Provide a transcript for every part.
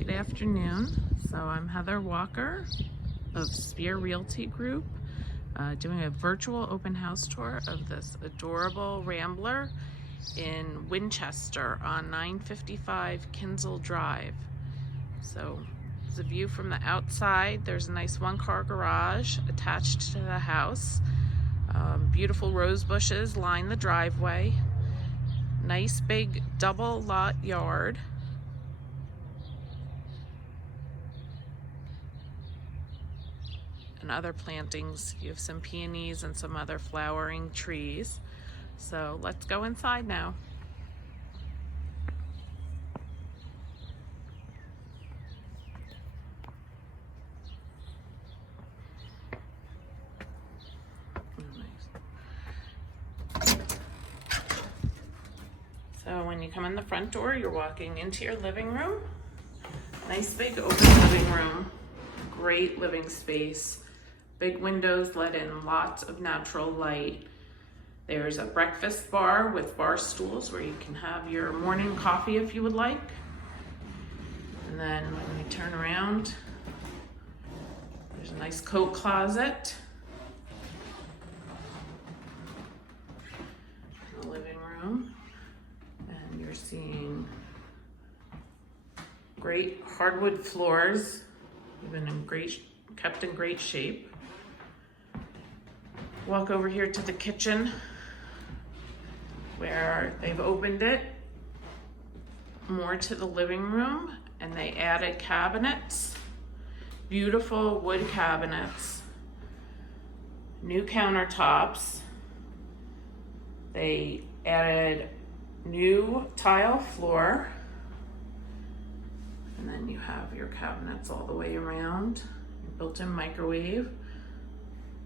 Good afternoon. So I'm Heather Walker of Spear Realty Group, doing a virtual open house tour of this adorable rambler in Winchester on 955 Kinzel Drive. So it's a view from the outside. There's a nice one-car garage attached to the house. Beautiful rose bushes line the driveway. Nice big double lot yard. And other plantings. You have some peonies and some other flowering trees. So let's go inside now. So when you come in the front door, you're walking into your living room. Nice big open living room. Great living space. Big windows let in lots of natural light. There's a breakfast bar with bar stools where you can have your morning coffee if you would like. And then when we turn around, there's a nice coat closet. In the living room. And you're seeing great hardwood floors, even kept in great shape. Walk over here to the kitchen where they've opened it more to the living room and they added cabinets, beautiful wood cabinets, new countertops. They added new tile floor, and then you have your cabinets all the way around, your built-in microwave,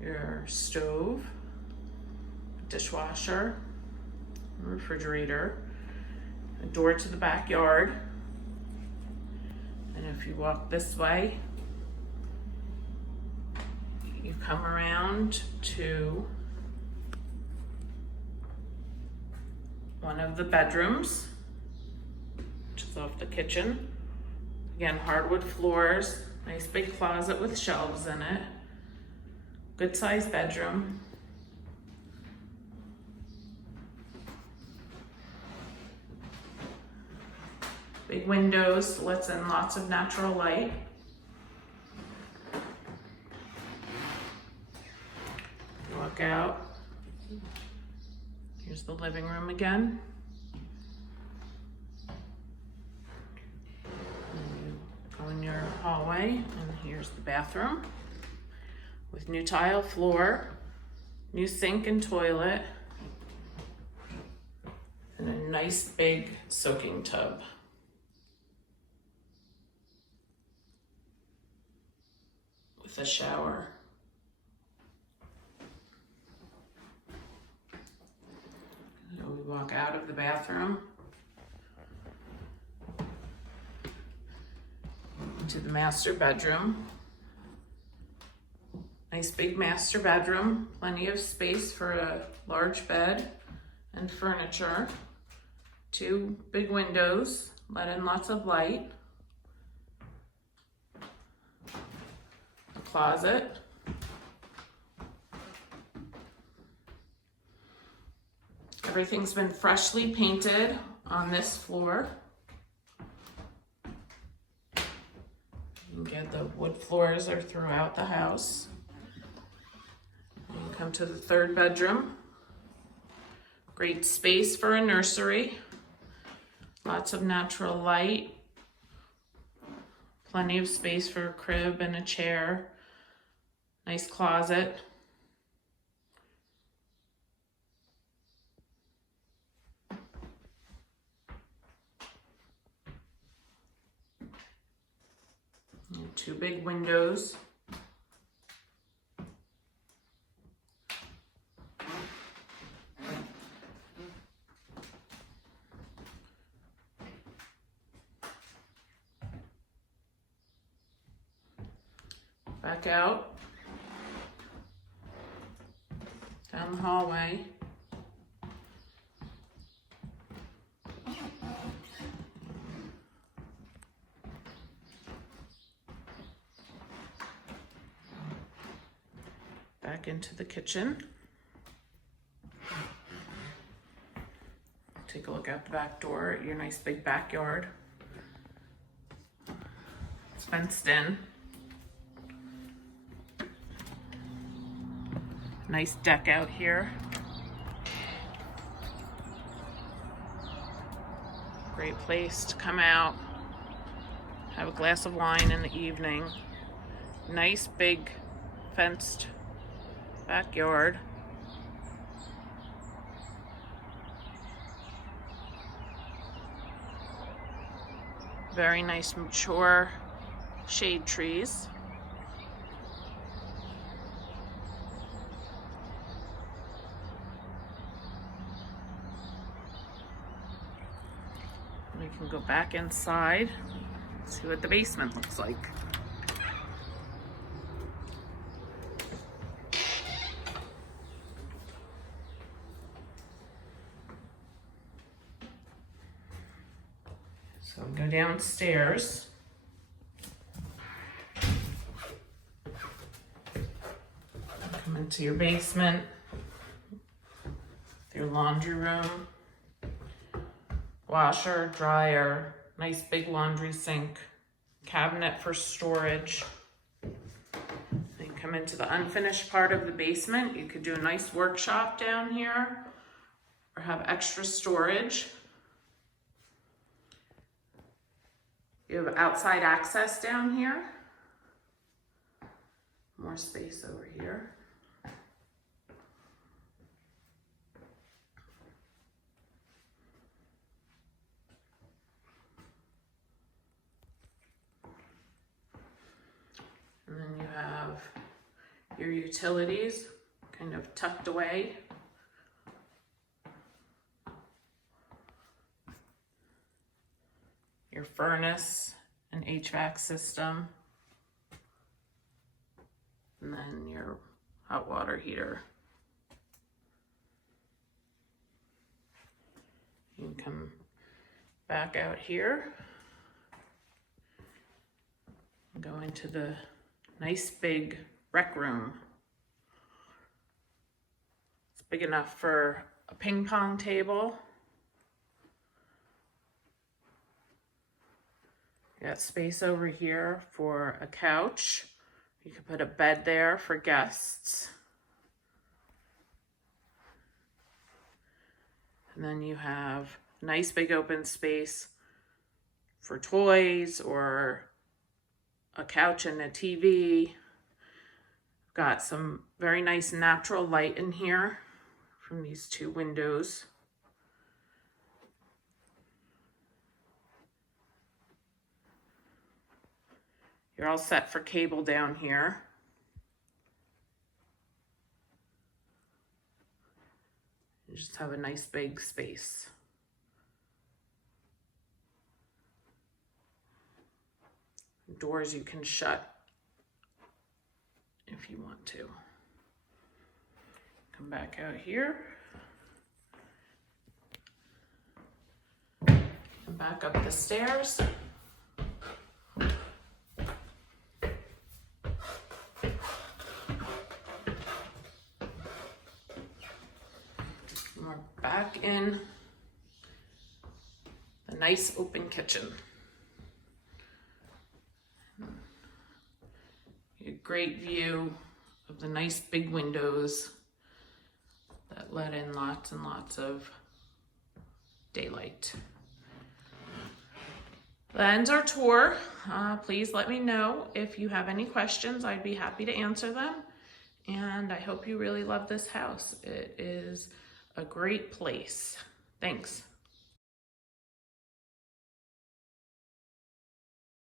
your stove, dishwasher, refrigerator, a door to the backyard. And if you walk this way, you come around to one of the bedrooms, which is off the kitchen. Again, hardwood floors, nice big closet with shelves in it. Good sized bedroom. Big windows, lets in lots of natural light. Walk out. Here's the living room again. And you go in your hallway, and here's the bathroom with new tile floor, new sink and toilet, and a nice big soaking tub. With a shower. So we walk out of the bathroom to the master bedroom. Nice big master bedroom, plenty of space for a large bed and furniture. Two big windows, let in lots of light. A closet. Everything's been freshly painted on this floor. You can get the wood floors are throughout the house. Come to the third bedroom. Great space for a nursery. Lots of natural light. Plenty of space for a crib and a chair. Nice closet. And two big windows. Back out, down the hallway. back into the kitchen. Take a look out the back door at your nice big backyard. It's fenced in. Nice deck out here. Great place to come out, have a glass of wine in the evening. Nice big fenced backyard. Very nice mature shade trees. We can go back inside, see what the basement looks like. So go downstairs. Come into your basement, your laundry room, washer, dryer, nice big laundry sink, cabinet for storage. Then come into the unfinished part of the basement. You could do a nice workshop down here or have extra storage. You have outside access down here. More space over here. And then you have your utilities kind of tucked away. Your furnace and HVAC system. And then your hot water heater. You can come back out here. Go into the nice big rec room. It's big enough for a ping pong table. You got space over here for a couch. You could put a bed there for guests. And then you have a nice big open space for toys or a couch and a TV. Got some very nice natural light in here from these two windows. You're all set for cable down here. You just have a nice big space. Doors you can shut if you want to. Come back out here. And back up the stairs. And we're back in the nice open kitchen. A great view of the nice big windows that let in lots and lots of daylight. That ends our tour. Please let me know if you have any questions. I'd be happy to answer them. And I hope you really love this house. It is a great place. Thanks.